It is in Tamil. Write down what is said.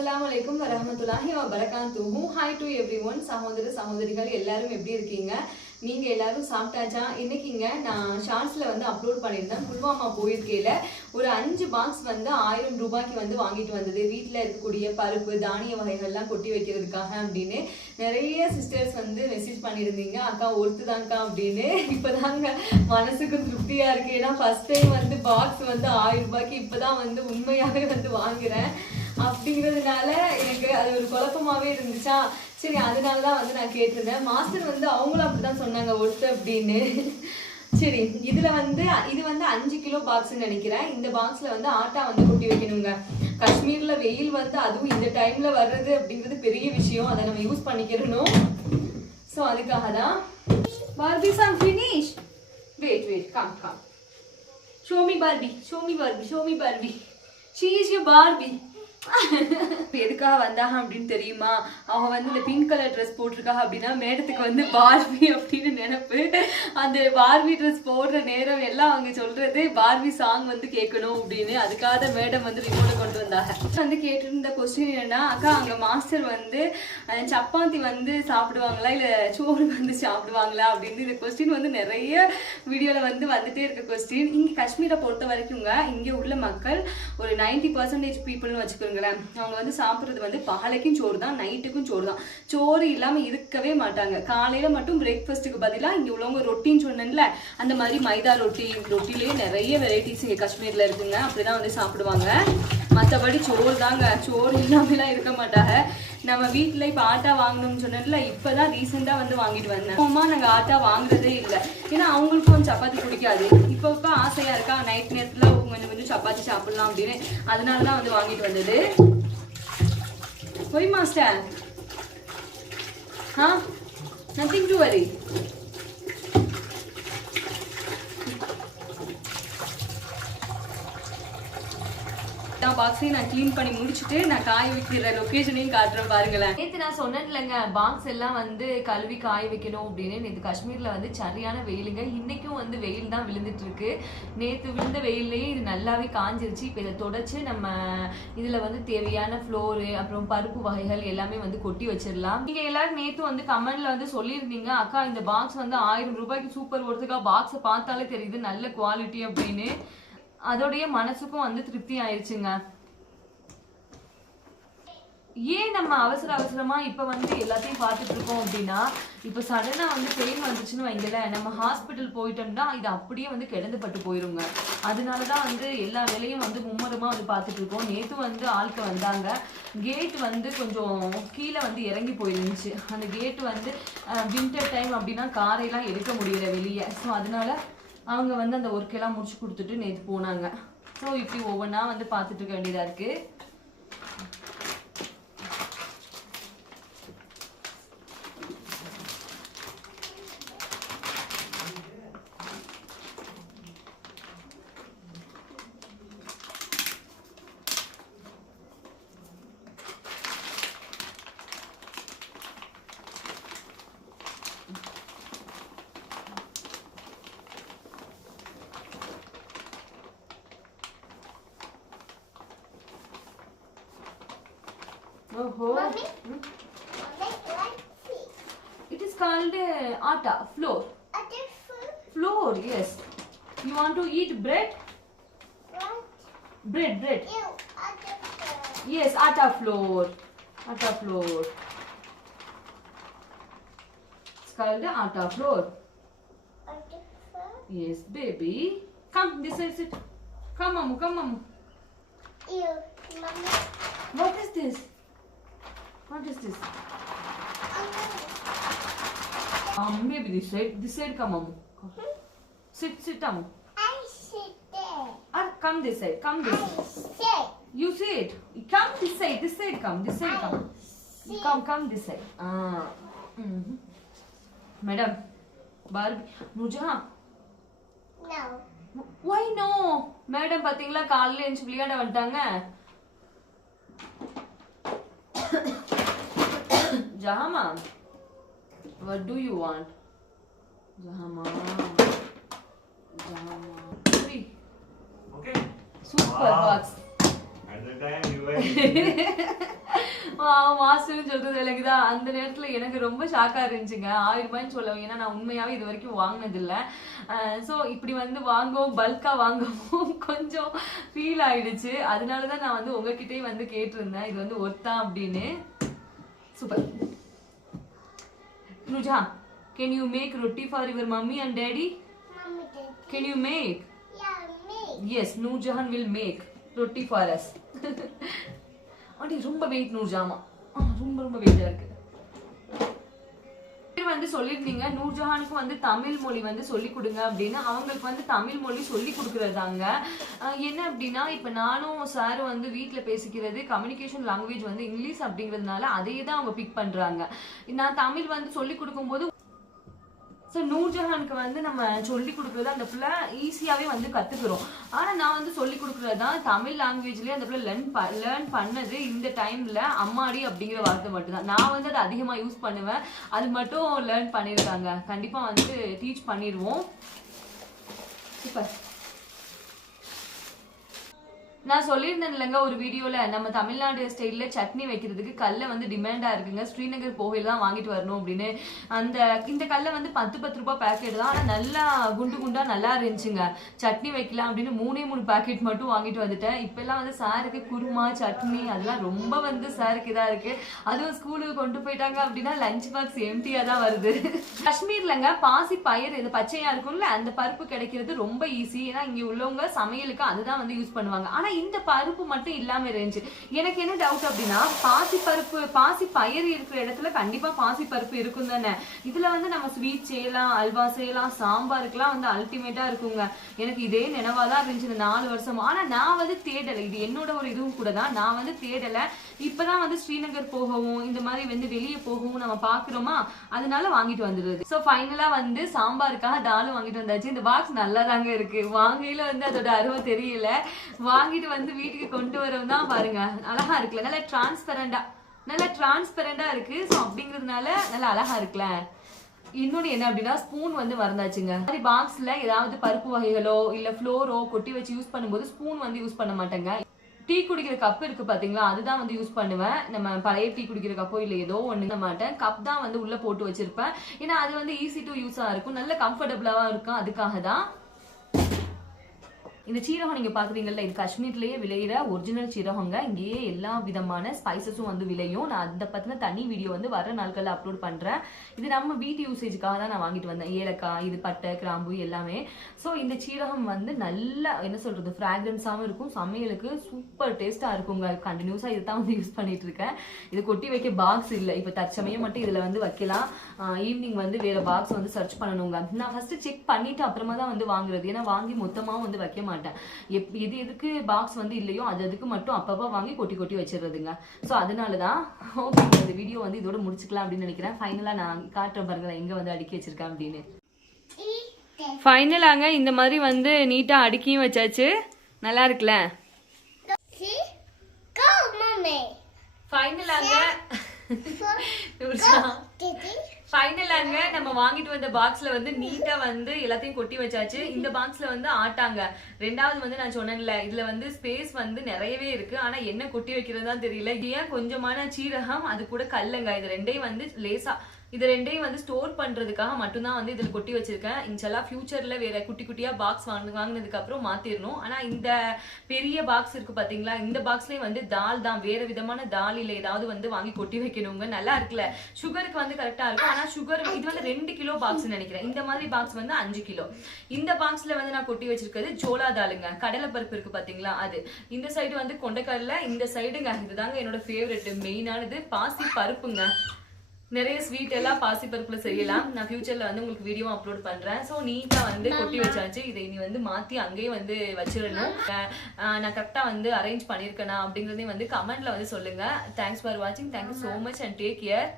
அஸ்ஸலாமு அலைக்கும் வரகாந்து வபரகாத்துஹு ஹாய் டு எவ்ரி ஒன் சகோதர சகோதரிகள் எல்லாரும் எப்படி இருக்கீங்க? நீங்க எல்லாரும் சாப்பிட்டாச்சா? இன்னைக்குங்க நான் ஷார்ட்ஸ்ல வந்து அப்லோட் பண்ணியிருந்தேன். புல்வாமா போயிருக்கையில ஒரு அஞ்சு பாக்ஸ் வந்து ஆயிரம் ரூபாய்க்கு வந்து வாங்கிட்டு வந்தது. வீட்டில் இருக்கக்கூடிய பருப்பு தானிய வகைகள்லாம் கொட்டி வைக்கிறதுக்காக அப்படின்னு நிறைய சிஸ்டர்ஸ் வந்து மெசேஜ் பண்ணியிருந்தீங்க. அக்கா ஒருத்துதான்க்கா அப்படின்னு. இப்போதாங்க மனசுக்கு திருப்தியா இருக்கு. ஏன்னா ஃபர்ஸ்ட் டைம் வந்து பாக்ஸ் வந்து ஆயிரம் ரூபாய்க்கு இப்போதான் வந்து உண்மையாகவே வந்து வாங்குறேன். அப்படிங்கிறதுனால எனக்கு அது ஒரு குழப்பமாவே இருந்துச்சா? சரி அதனால தான் வந்து நான் கேட்டிருந்தேன். மாஸ்டர் வந்து அவங்களும் அப்படிதான் சொன்னாங்க ஒருத்து அப்படின்னு. சரி இதுல வந்து இது வந்து அஞ்சு கிலோ பாக்ஸ்னு நினைக்கிறேன். இந்த பாக்ஸ்ல வந்து ஆட்டா வந்து கொட்டி வைக்கணுங்க. காஷ்மீர்ல வெயில் வந்து அதுவும் இந்த டைம்ல வர்றது அப்படிங்கிறது பெரிய விஷயம். அதை நம்ம யூஸ் பண்ணிக்கிறணும். ஸோ அதுக்காக தான். Barbie song finish wait wait come come show me Barbie show me Barbie show me Barbie she is you Barbie எதுக்காக வந்தாங்க அப்படின்னு தெரியுமா? அவங்க வந்து இந்த பிங்க் கலர் ட்ரெஸ் போட்டிருக்காங்க அப்படின்னா மேடத்துக்கு வந்து பார்வி அப்படின்னு நினப்பு. அந்த பார்வி ட்ரெஸ் போடுற நேரம் எல்லாம் அவங்க சொல்றது பார்வி சாங் வந்து கேட்கணும் அப்படின்னு. அதுக்காக மேடம் வந்து ரிமோட்டை கொண்டு வந்தாங்க. வந்து கேட்டிருந்த கொஸ்டின் என்னன்னா அக்கா அங்க மாஸ்டர் வந்து சப்பாத்தி வந்து சாப்பிடுவாங்களா? இல்ல சோறு வந்து சாப்பிடுவாங்களா? அப்படின்னு இந்த கொஸ்டின் வந்து நிறைய வீடியோல வந்து வந்துட்டே இருக்க கொஸ்டின் இங்க காஷ்மீரை பொறுத்த வரைக்குங்க இங்க உள்ள மக்கள் ஒரு நைன்டி பர்சன்டேஜ் பீப்புள்னு வச்சுக்கோங்களேன் அவங்க வந்து சாப்பிட்றது வந்து பகலைக்கும் சோறு தான் நைட்டுக்கும் சோறு தான் சோறு இல்லாம இருக்கவே மாட்டாங்க. காலையில மட்டும் பிரேக்ஃபாஸ்ட்டுக்கு பதிலா இங்க உள்ளவங்க ரொட்டின்னு சொன்னேன்ல அந்த மாதிரி மைதா ரொட்டி ரொட்டிலேயே நிறைய வெரைட்டிஸ் இங்கே காஷ்மீரில் இருக்குங்க. அப்படிதான் வந்து சாப்பிடுவாங்க. மற்றபடி சோறு தாங்க. சோறு இல்லாமலாம் இருக்க மாட்டாங்க. நம்ம வீட்டில் இப்போ ஆட்டா வாங்கணும்னு சொன்னதில்ல இப்போ தான் ரீசெண்டாக வந்து வாங்கிட்டு வந்தேன். அம்மா நாங்கள் ஆட்டா வாங்குறதே இல்லை. ஏன்னா அவங்களுக்கும் சப்பாத்தி பிடிக்காது. இப்போ இப்போ ஆசையாக இருக்கா நைட் நேரத்தில் கொஞ்சம் கொஞ்சம் சப்பாத்தி சாப்பிடலாம் அப்படின்னு. அதனால தான் வந்து வாங்கிட்டு வந்தது. Why master. Ah? Nothing to worry பாக்ஸையும் நான் க்ளீன் பண்ணி முடிச்சுட்டு நான் காய வைக்கிற லொக்கேஷனையும் காட்டுறேன் பாருங்களேன். நேற்று நான் சொன்னேன் இல்லைங்க பாக்ஸ் எல்லாம் வந்து கழுவி காய வைக்கணும் அப்படின்னு. நேற்று காஷ்மீரில் வந்து சரியான வெயிலுங்க. இன்றைக்கும் வந்து வெயில் தான் விழுந்துட்டு இருக்கு நேற்று விழுந்த வெயில்லையே இது நல்லாவே காஞ்சிருச்சு. இப்போ இதை தொடச்சு நம்ம இதில் வந்து தேவையான ஃப்ளோரு அப்புறம் பருப்பு வகைகள் எல்லாமே வந்து கொட்டி வச்சிடலாம். நீங்கள் எல்லாரும் நேற்று வந்து கமெண்ட்ல வந்து சொல்லியிருந்தீங்க அக்கா இந்த பாக்ஸ் வந்து ஆயிரம் ரூபாய்க்கு சூப்பர் ஒருத்துக்கா பாக்ஸை பார்த்தாலே தெரியுது நல்ல குவாலிட்டி அப்படின்னு. அதோடைய மனசுக்கும் வந்து திருப்தி ஆயிடுச்சுங்க ஏன் நம்ம அவசர அவசரமா இப்ப வந்து எல்லாத்தையும் பார்த்துட்டு இருக்கோம் அப்படின்னா இப்ப சடனா வந்து பெயின் வந்துச்சுன்னு வைங்கல நம்ம ஹாஸ்பிட்டல் போயிட்டோம்னா இது அப்படியே வந்து கிடந்து பட்டு போயிருங்க. அதனாலதான் வந்து எல்லா வேலையும் வந்து மும்முரமா வந்து பார்த்துட்டு இருக்கோம். நேத்து வந்து ஆளுக்கு வந்தாங்க. கேட் வந்து கொஞ்சம் கீழே வந்து இறங்கி போயிருந்துச்சு. அந்த கேட் வந்து வின்டர் டைம் அப்படின்னா காரையெல்லாம் எடுக்க முடியல வெளியே. ஸோ அதனால அவங்க வந்து அந்த ஒர்க் எல்லாம் முடிச்சு கொடுத்துட்டு நேற்று போனாங்க. ஸோ இப்படி ஒவ்வொன்றா வந்து பார்த்துட்டு இருக்க இருக்குது Oh, Mommy, hmm? It is called uh, atta, flour. Atta flour? Flour, yes. You want to eat bread? What? Bread, bread. Ew, atta flour. Yes, atta flour. Atta flour. It's called the atta flour. Atta flour? Yes, baby. Come, this is it. Come, Mamu, come, Mamu. Ew, Mommy. What is this? What is this Um, maybe this side. This side, come, Amu. Sit, sit, Amu. I sit there. Ah, come this side. Come this I side. sit. You sit. Come this side. This side, come. This side, I come. sit. Come, come this side. Ah. Mm-hmm. Madam, Barbie, Nuja. No. Why no? Madam பாத்தீங்களா காலையில எழுந்து விளையாட வந்துட்டாங்க ஜஹாமா what do you want? ஜஹாமா ஜஹாமா Free. Okay. Super Wow. Box At the time you were. மாஸ்டர்னு சொல்றது விலகுதா அந்த நேரத்துல எனக்கு ரொம்ப ஷாக்கா இருந்துச்சுங்க. ஆயிரம் ரூபாய்ன்னு சொல்லவும் ஏன்னா நான் உண்மையாவே இது வரைக்கும் வாங்கினது இல்ல ஸோ இப்படி வந்து வாங்கவும் பல்கா வாங்கவும் கொஞ்சம் ஃபீல் ஆயிடுச்சு. அதனாலதான் நான் வந்து உங்ககிட்டயே வந்து கேட்டிருந்தேன். இது வந்து ஒர்த்தா அப்படின்னு. Super Nuja can you make roti for your mummy and daddy Mommy did. Can you make Yeah, me. Yes Noorjahan will make roti for us aunty ரொம்ப வெயிட் நூர்ஜாமா ஆ, ரொம்ப ரொம்ப வெயிட்டா இருக்கு பேர் வந்து சொல்லியிருந்தீங்க நூர்ஜஹானுக்கு வந்து தமிழ் மொழி வந்து சொல்லி கொடுங்க அப்படின்னு. அவங்களுக்கு வந்து தமிழ் மொழி சொல்லி கொடுக்குறதாங்க. என்ன அப்படின்னா இப்போ நானும் சாரும் வந்து வீட்டில் பேசிக்கிறது கம்யூனிகேஷன் லாங்குவேஜ் வந்து இங்கிலீஷ் அப்படிங்கிறதுனால அதையே தான் அவங்க பிக் பண்ணுறாங்க நான் தமிழ் வந்து சொல்லி கொடுக்கும்போது ஸோ நூர்ஜஹானுக்கு வந்து நம்ம சொல்லி கொடுக்குறது அந்த பிள்ளை ஈஸியாகவே வந்து கற்றுக்குறோம் ஆனால் நான் வந்து சொல்லி கொடுக்குறது தான் தமிழ் லாங்குவேஜ்லேயே அந்த பிள்ளை லேர்ன் ப லேர்ன் பண்ணது இந்த டைமில் அம்மாடி அப்படிங்கிற வார்த்தை மட்டும்தான். நான் வந்து அதை அதிகமாக யூஸ் பண்ணுவேன். அது மட்டும் லேர்ன் பண்ணியிருக்காங்க கண்டிப்பாக வந்து டீச் பண்ணிடுவோம். சூப்பர் நான் சொல்லியிருந்தேன் இல்லைங்க ஒரு வீடியோல நம்ம தமிழ்நாடு ஸ்டைல்ல சட்னி வைக்கிறதுக்கு கல்லை வந்து டிமாண்டா இருக்குங்க. ஸ்ரீநகர் போகையில தான் வாங்கிட்டு வரணும் அப்படின்னு. அந்த இந்த கல்லை வந்து பத்து பத்து ரூபாய் பேக்கெட் தான். ஆனால் நல்லா குண்டு குண்டா நல்லா இருந்துச்சுங்க. சட்னி வைக்கலாம் அப்படின்னு மூணே மூணு பேக்கெட் மட்டும் வாங்கிட்டு வந்துட்டேன். இப்பெல்லாம் வந்து சாருக்கு குருமா சட்னி அதெல்லாம் ரொம்ப வந்து சாருக்கு இதாக இருக்கு. அதுவும் ஸ்கூலுக்கு கொண்டு போயிட்டாங்க அப்படின்னா லஞ்ச் பாக்ஸ் எம்டியா தான் வருது. காஷ்மீர்லங்க பாசி பயிர் இது பச்சையா இருக்கும்ல அந்த பருப்பு கிடைக்கிறது ரொம்ப ஈஸி ஏன்னா இங்க உள்ளவங்க சமையலுக்கு அதுதான் வந்து யூஸ் பண்ணுவாங்க. ஆனா இந்த பருப்பு மட்டும் இல்லாம இருந்துச்சு. எனக்கு என்ன டவுட் அப்படின்னா பாசி பருப்பு பாசி பயிர் இருக்கிற இடத்துல கண்டிப்பா பாசி பருப்பு இருக்கும் தானே. இதுல வந்து நம்ம ஸ்வீட் செய்யலாம் அல்வா செய்யலாம் சாம்பாருக்குலாம் வந்து அல்டிமேட்டா இருக்குங்க. எனக்கு இதே நினைவாதான் இருந்துச்சு இந்த நாலு வருஷம் ஆனா நான் வந்து தேடலை. இது என்னோட ஒரு இதுவும் கூட தான். நான் வந்து தேடலை. இப்பதான் வந்து ஸ்ரீநகர் போகவும் இந்த மாதிரி வந்து வெளியே போகவும் நம்ம பாக்குறோமா? அதனால வாங்கிட்டு வந்துடுது ஸோ ஃபைனலா வந்து சாம்பாருக்காக டாலும் வாங்கிட்டு வந்தாச்சு. இந்த பாக்ஸ் நல்லா தாங்க இருக்கு. வாங்கையில வந்து அதோட அருவம் தெரியல. வாங்கிட்டு வந்து வீட்டுக்கு கொண்டு வரோம் தான் பாருங்க அழகா இருக்குல்ல. நல்லா டிரான்ஸ்பரண்டா நல்லா டிரான்ஸ்பரண்டா இருக்கு. ஸோ அப்படிங்கிறதுனால நல்லா அழகா இருக்குல்ல. இன்னொன்று என்ன அப்படின்னா ஸ்பூன் வந்து மறந்தாச்சுங்க. மாதிரி பாக்ஸில் ஏதாவது பருப்பு வகைகளோ இல்லை ஃப்ளோரோ கொட்டி வச்சு யூஸ் பண்ணும்போது ஸ்பூன் வந்து யூஸ் பண்ண மாட்டேங்க. டீ குடிக்கிற கப் இருக்கு பாத்தீங்களா? அதுதான் வந்து யூஸ் பண்ணுவேன். நம்ம பழைய டீ குடிக்கிற கப்போ இல்லை ஏதோ ஒண்ணு மாட்டேன். கப் தான் வந்து உள்ள போட்டு வச்சிருப்பேன். ஏன்னா அது வந்து ஈஸி டு யூஸா இருக்கும். நல்ல கம்ஃபர்டபுளாவா இருக்கும். அதுக்காக தான். இந்த சீரகம் நீங்க பாக்குறீங்கல்ல இது காஷ்மீர்லயே விளையிற ஒரிஜினல் சீரகங்க. இங்கேயே எல்லா விதமான ஸ்பைசஸும் வந்து விளையும். நான் அதை பத்தின தனி வீடியோ வந்து வர நாட்களில் அப்லோட் பண்றேன். இது நம்ம வீட்டு யூசேஜுக்காக தான் நான் வாங்கிட்டு வந்தேன். ஏலக்காய் இது பட்டை கிராம்பு எல்லாமே. ஸோ இந்த சீரகம் வந்து நல்ல என்ன சொல்றது ஃப்ராக்ரன்ஸாகவும் இருக்கும். சமையலுக்கு சூப்பர் டேஸ்டா இருக்குங்க. கண்டினியூஸா இதை தான் வந்து யூஸ் பண்ணிட்டு இருக்கேன். இது கொட்டி வைக்க பாக்ஸ் இல்லை. இப்போ தற்சமயம் மட்டும் இதுல வந்து வைக்கலாம். ஈவினிங் வந்து வேற பாக்ஸ் வந்து சர்ச் பண்ணணுங்க. நான் ஃபர்ஸ்ட் செக் பண்ணிட்டு அப்புறமா தான் வந்து வாங்குறது. ஏன்னா வாங்கி மொத்தமாவும் வந்து வைக்க மாட்டேன். எப் எது எதுக்கு பாக்ஸ் வந்து இல்லையோ அது அதுக்கு மட்டும் அப்பப்போ வாங்கி கொட்டி கொட்டி வச்சிடுறதுங்க ஸோ அதனால தான் ஓகே இந்த வீடியோ வந்து இதோட முடிச்சுக்கலாம் அப்படின்னு நினைக்கிறேன் ஃபைனலாக நான் காட்டுறேன் பாருங்க எங்கே வந்து அடுக்கி வச்சிருக்கேன் அப்படின்னு. ஃபைனலாங்க இந்த மாதிரி வந்து நீட்டாக அடுக்கியும் வச்சாச்சு நல்லா இருக்குல்ல. ஃபைனலாங்க. ஃபைனலாங்க நம்ம வாங்கிட்டு வந்த பாக்ஸ்ல வந்து நீட்டா வந்து எல்லாத்தையும் கொட்டி வச்சாச்சு. இந்த பாக்ஸ்ல வந்து ஆட்டாங்க. ரெண்டாவது வந்து நான் சொன்னேன்ல இதுல வந்து ஸ்பேஸ் வந்து நிறையவே இருக்கு. ஆனா என்ன கொட்டி வைக்கிறதா தெரியல. ஏன் கொஞ்சமான சீரகம் அது கூட கல்லுங்க. இது ரெண்டையும் வந்து லேசா இது ரெண்டையும் வந்து ஸ்டோர் பண்றதுக்காக மட்டும்தான் வந்து இதில் கொட்டி வச்சிருக்கேன். இன்ஷால்லா ஃப்யூச்சரில் வேற குட்டி குட்டியா பாக்ஸ் வாங்கி வாங்கினதுக்கப்புறம் மாற்றிடணும் மாத்திரணும் இந்த பெரிய பாக்ஸ் இருக்கு பாத்தீங்களா? இந்த பாக்ஸ்லேயே வந்து தால் தான். வேற விதமான தால் இல்லை. ஏதாவது வந்து வாங்கி கொட்டி வைக்கணுங்க. நல்லா இருக்குல்ல? சுகருக்கு வந்து கரெக்டாக இருக்கும். ஆனால் சுகர் இது வந்து ரெண்டு கிலோ பாக்ஸ் நினைக்கிறேன். இந்த மாதிரி பாக்ஸ் வந்து அஞ்சு கிலோ. இந்த பாக்ஸ்ல வந்து நான் கொட்டி வச்சிருக்கிறது ஜோலா தாலுங்க கடலை பருப்பு இருக்கு பார்த்தீங்களா அது. இந்த சைடு வந்து கொண்டைக்கடலை. இந்த சைடுங்க இதுதாங்க என்னோட ஃபேவரெட் மெயினானது பாசி பருப்புங்க. நிறைய ஸ்வீட் எல்லாம் பாசி பருப்புல செய்யலாம். நான் ஃபியூச்சர்ல வந்து உங்களுக்கு வீடியோ அப்லோட் பண்றேன். ஸோ நீட்டா வந்து கொட்டி வச்சாச்சு. இதை இனி வந்து மாத்தி அங்கேயே வந்து வச்சிடணும். நான் கரெக்டா வந்து அரேஞ்ச் பண்ணிருக்கேனா அப்படிங்கறதையும் வந்து கமெண்ட்ல வந்து சொல்லுங்க. தேங்க்ஸ் ஃபார் வாட்சிங் thank you so much and take care